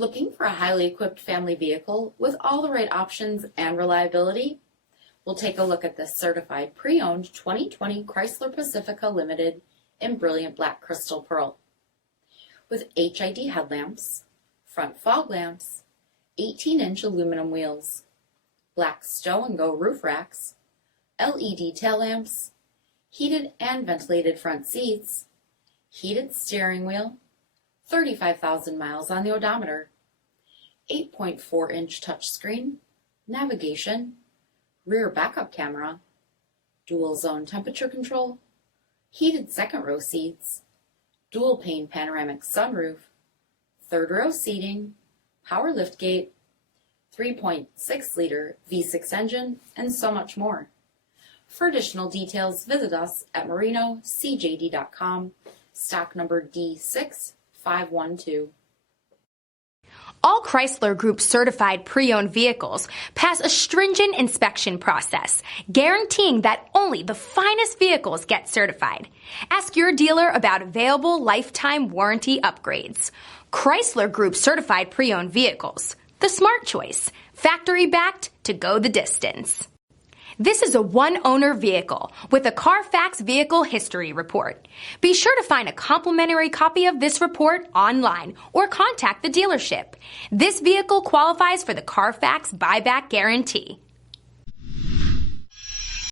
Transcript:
Looking for a highly equipped family vehicle with all the right options and reliability? We'll take a look at this certified pre-owned 2020 Chrysler Pacifica Limited in brilliant black crystal pearl. With HID headlamps, front fog lamps, 18-inch aluminum wheels, black stow and go roof racks, LED tail lamps, heated and ventilated front seats, heated steering wheel, 35,000 miles on the odometer, 8.4-inch touchscreen, navigation, rear backup camera, dual zone temperature control, heated second row seats, dual pane panoramic sunroof, third row seating, power liftgate, 3.6-liter V6 engine, and so much more. For additional details, visit us at marinocjd.com, stock number D6512. All Chrysler Group certified pre-owned vehicles pass a stringent inspection process, guaranteeing that only the finest vehicles get certified. Ask your dealer about available lifetime warranty upgrades. Chrysler Group certified pre-owned vehicles, the smart choice, factory backed to go the distance. This is a one-owner vehicle with a CARFAX vehicle history report. Be sure to find a complimentary copy of this report online or contact the dealership. This vehicle qualifies for the CARFAX buyback guarantee.